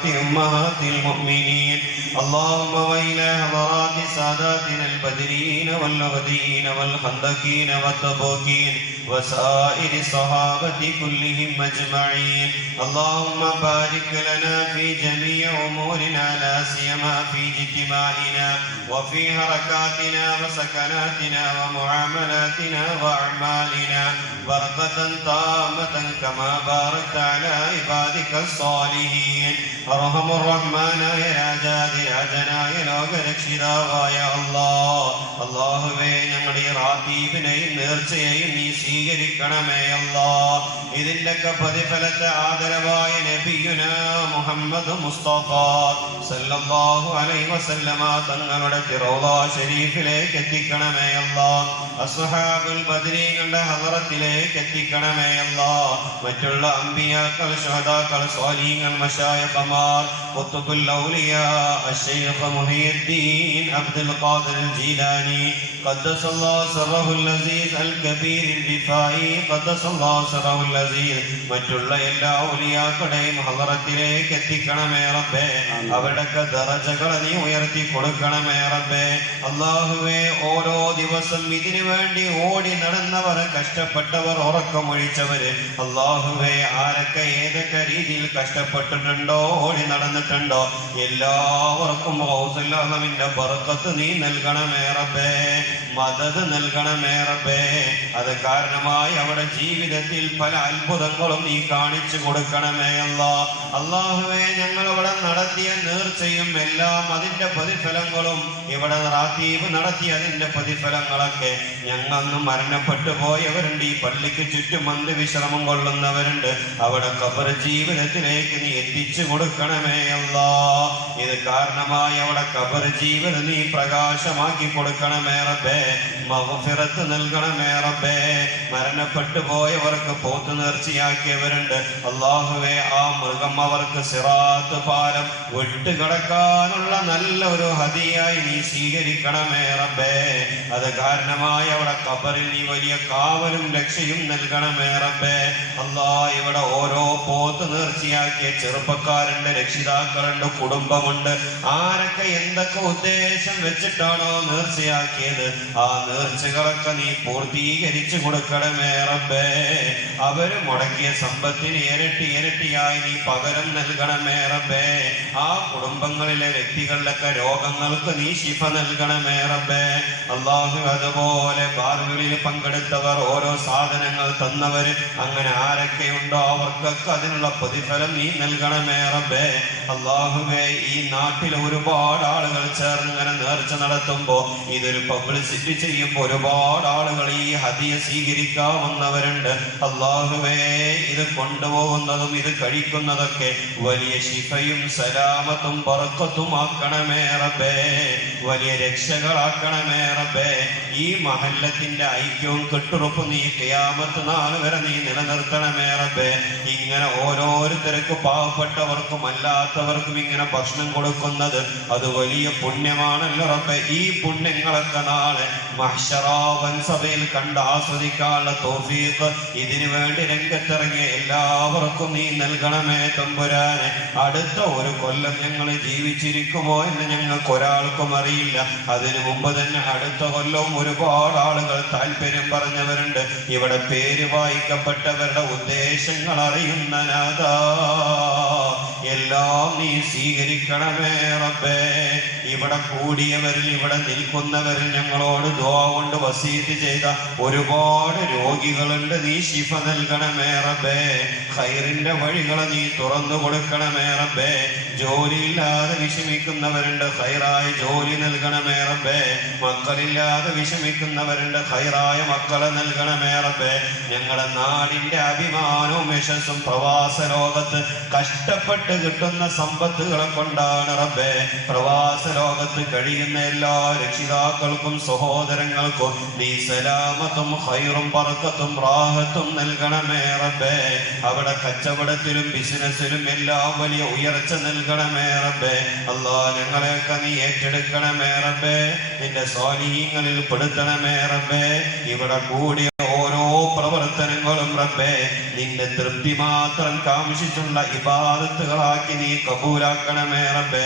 أمهات المؤمنين اللهم وإلى حضرات ساداتنا البدريين والوهديين والخندقين والتبوكين وسائر الصحابة كلهم أجمعين اللهم بارك لنا في جميع أمورنا لا سيما في اجتماعنا وفي حركاتنا وسكناتنا ومعاملاتنا وأعمالنا بركة تامة كما باركت على عبادك الصالحين أرحم الرحمن രാജാതിരാജനായ ലോകരക്ഷിതാവായ അല്ലാഹുവേ ഞങ്ങളുടെ റാത്തീബിനെയും നേർച്ചയെയും നീ സ്വീകരിക്കണമേ അല്ലാഹ്. ഇതിൻ്റെയൊക്കെ പ്രതിഫലത്തെ ആദരവായ നബിയുന മുഹമ്മദ് മുസ്തഫ സല്ലല്ലാഹു അലൈഹി വസല്ലമ തങ്ങളുടെ റൗള ശരീഫിലേക്ക് എത്തിക്കണമേ അല്ലാഹ്. അസ്ഹാബുൽ ബദരീങ്ങളുടെ ഹളറത്തിലേക്ക് എത്തിക്കണമേ അല്ലാഹ്. മറ്റുള്ള അംബിയാക്കൾ, ശുഹദാക്കൾ, സ്വാലിഹീങ്ങൾ, മശായിഖമാർ, ഖുത്ബുൽ ഔലിയാ അശ്ശൈഖ് മുഹിയുദ്ദീൻ അബ്ദുൽ ഖാദിർ ജീലാനി ഖദ്ദസല്ലാഹു സിറഹുൽ അസീസ് അൽ കബീർ റിഫായി ഖദ്ദസല്ലാഹു സിറഹുൽ അസീസ് മറ്റുള്ള എല്ലാ ഔലിയാക്കളുടെയും ഹളറത്തിലേക്ക് എത്തിക്കണമേ റബ്ബേ. അവരുടെയൊക്കെ ദറജകളെ നീ ഉയർത്തി കൊടുക്കണമേ റബ്ബേ. അല്ലാഹുവേ, ഓരോ ദിവസം ഇതിനു വേണ്ടി ഓടി നടന്നവർ, കഷ്ടപ്പെട്ടവർ, ഉറക്കമൊഴിച്ചവര്, അല്ലാഹുവേ, ആരൊക്കെ ഏതൊക്കെ രീതിയിൽ കഷ്ടപ്പെട്ടിട്ടുണ്ടോ, ഓടി നടന്നിട്ടുണ്ടോ, എല്ലാവർക്കും ഗൗസുൽ ആലമിന്റെ ബർക്കത്ത് നീ നൽകണമേ റബ്ബേ. മദദ് നൽകണമേ റബ്ബേ. അത് കാരണമായി അവിടെ ജീവിതത്തിൽ പല അത്ഭുതങ്ങളും നീ കാണിച്ചു കൊടുക്കണമേ അല്ലാഹ്. അല്ലാഹുവേ, ഞങ്ങൾ ഇവിടെ നടത്തിയ നേർച്ചയും എല്ലാം അതിന്റെ പ്രതിഫലങ്ങളും, ഇവിടെ റാത്തീബ് നടത്തിയ അതിന്റെ പ്രതിഫലങ്ങളൊക്കെ, ഞങ്ങന്ന് മരണപ്പെട്ടു പോയവരുണ്ട്, ഈ പള്ളിക്ക് ചുറ്റും വിശ്രമം കൊള്ളുന്നവരുണ്ട്, അവിടെ ഖബർ ജീവിതത്തിലേക്ക് നീ എത്തിച്ചു കൊടുക്കണമേ അല്ലാഹ്. ഇത് കാരണമായി അവിടെ ഖബർ ജീവിതം നീ പ്രകാശമാക്കി കൊടുക്കണമേ റബ്ബേ. മഗ്ഫിറത്ത് നൽകണമേ റബ്ബേ. മരണപ്പെട്ടു പോയവർക്ക് പോത്ത് നേർച്ചയാക്കിയവരുണ്ട്, അല്ലാഹുവേ, ആ മൃഗം അവർക്ക് സിറാത്ത് പാലം വിട്ടുകിടക്കാനുള്ള നല്ല ഒരു ഹദിയായി നീ സ്വീകരിക്കണമേ റബ്ബേ. അത് കാരണമായി അവിടെ ഖബറിൽ നീ വലിയ കാവലും രക്ഷയും നൽകണമേ റബ്ബേ. അല്ലാഹ്, ഇവിടെ ഓരോ പോത്ത് നേർച്ചയാക്കിയ ചെറുപ്പക്കാരുണ്ട്, രക്ഷിതാക്കളുണ്ട്, കുടുംബമുണ്ട്. ആരൊക്കെ എന്തൊക്കെ ഉദ്ദേശം വെച്ചിട്ടാണോ നേർച്ചയാക്കിയത്, ആ നേർച്ചകളൊക്കെ നീ പൂർത്തീകരിച്ചു കൊടുക്കണമേ റബ്ബേ. അവര് മുടക്കിയ സമ്പത്തിന് ഇരട്ടി ഇരട്ടിയായി നീ പകരം നൽകണമേ റബ്ബേ. ആ കുടുംബങ്ങളിലെ വ്യക്തികളിലൊക്കെ രോഗങ്ങൾക്ക് നീ ശിഫ നൽകണമേ റബ്ബേ. അല്ലാഹു, അതുപോലെ ബാറുകളിൽ പങ്കെടുത്തവർ, ഓരോ സാധനങ്ങൾ തന്നവര്, അങ്ങനെ ആരൊക്കെയുണ്ടോ അവർക്കൊക്കെ അതിനുള്ള പ്രതിഫലം നീ നൽകണമേ റബ്ബേ. അല്ലാഹുവേ, ഈ നാട്ടിൽ ഒരുപാട് ആളുകൾ ചേർന്ന് ഇങ്ങനെ നേർച്ച നടത്തുമ്പോ, ഇതൊരു പബ്ലിസിറ്റി ചെയ്യുമ്പോൾ ഒരുപാട് ആളുകൾ ഈ ഹദിയ സ്വീകരിക്കാവുന്നവരുണ്ട്. അല്ലാഹുവേ, ഇത് കൊണ്ടുപോകുന്നതും ഇത് കഴിക്കുന്നതൊക്കെ വലിയ ശിഫയും സലാമത്തും ബർക്കത്തും ആക്കണമേ റബ്ബേ. വലിയ രക്ഷകളാക്കണമേ റബ്ബേ. ഈ മഹല്ലത്തിന്റെ ഐക്യവും കെട്ടുറപ്പും നീ ഖിയാമത്ത് നാൾ വരെ നീ നിലനിർത്തണമേ റബ്ബേ. ഇങ്ങനെ ഓരോരുത്തർക്കും, പാവപ്പെട്ടവർക്കും അല്ലാത്തവർക്കും ഇങ്ങനെ ഭക്ഷണം കൊടുക്കുന്നത് അത് വലിയ പുണ്യമാണല്ലോ റബ്ബേ. ഈ പുണ്യങ്ങളൊക്കെ നാളെ മഹ്ശറാവൻ സഭയിൽ കണ്ട് ആസ്വദിക്കാനുള്ള തൗഫീഖ് ഇതിനു വേണ്ടി രംഗത്തിറങ്ങിയ എല്ലാവർക്കും നീ നൽകണമേ തമ്പുരാനെ. അടുത്ത ഒരു കൊല്ലം ഞങ്ങൾ ജീവിച്ചിരിക്കുമോ എന്ന് ഞങ്ങൾക്ക് ഒരാൾക്കും അറിയില്ല. അതിനു മുമ്പ് തന്നെ അടുത്ത കൊല്ലവും ഒരുപാട് ആളുകൾ താല്പര്യം പറഞ്ഞവരുണ്ട്. ഇവിടെ പേര് വായിക്കപ്പെട്ടവരുടെ ഉദ്ദേശങ്ങൾ അറിയുന്ന നാഥാ, എല്ലാം നീ സ്വീകരിക്കണമേ റബ്ബേ. ഇവിടെ കൂടിയവരിൽ, ഇവിടെ നിൽക്കുന്നവരിൽ ഞങ്ങളോട് ദുആ കൊണ്ട് വസീയത്ത് ചെയ്ത ഒരുപാട് രോഗികളുണ്ട്. നീ ശിഫ നൽകണമേ റബ്ബേ. ഖൈറിന്റെ വഴികളെ നീ തുറന്നു കൊടുക്കണമേ റബ്ബേ. ജോലിയില്ലാതെ വിഷമിക്കുന്നവരുണ്ട്, ഖൈറായ ജോലി നൽകണമേ റബ്ബേ. മക്കളില്ലാതെ വിഷമിക്കുന്നവരുണ്ട്, ഖൈറായ മക്കളെ നൽകണമേ റബ്ബേ. ഞങ്ങളുടെ നാടിന്റെ അഭിമാനവും യശസ്സും പ്രവാസ ലോകത്ത് കഷ്ടപ്പെട്ട് കിട്ടുന്ന സമ്പത്തുകളെ കൊണ്ടാണ് റബ്ബേ. പ്രവാസ ലോകത്ത് കഴിയുന്ന എല്ലാ രക്ഷിതാക്കൾക്കും സഹോദരങ്ങൾക്കും നീ സലാമത്തും ഖൈറും ബർക്കത്തും റാഹത്തും നൽകണമേ റബ്ബേ. അവിടെ കച്ചവടത്തിലും ബിസിനസ്സിലും എല്ലാം വലിയ ഉയർച്ച നൽകണമേ റബ്ബേ. അല്ലാഹ്, ഞങ്ങളെയൊക്കെ നീ ഏറ്റെടുക്കണമേ റബ്ബേ. നിന്റെ സ്വാലിഹീങ്ങളിൽ പെടുത്തണമേ റബ്ബേ. ഇവിടെ കൂടിയ ഓരോ പ്രവർത്തനങ്ങളും റബ്ബേ റബ്ബേ നിന്റെ തൃപ്തി മാത്രം കാംക്ഷിച്ചുള്ള ഇബാദത്തുകളാക്കി നീ കബൂലാക്കണമേ റബ്ബേ.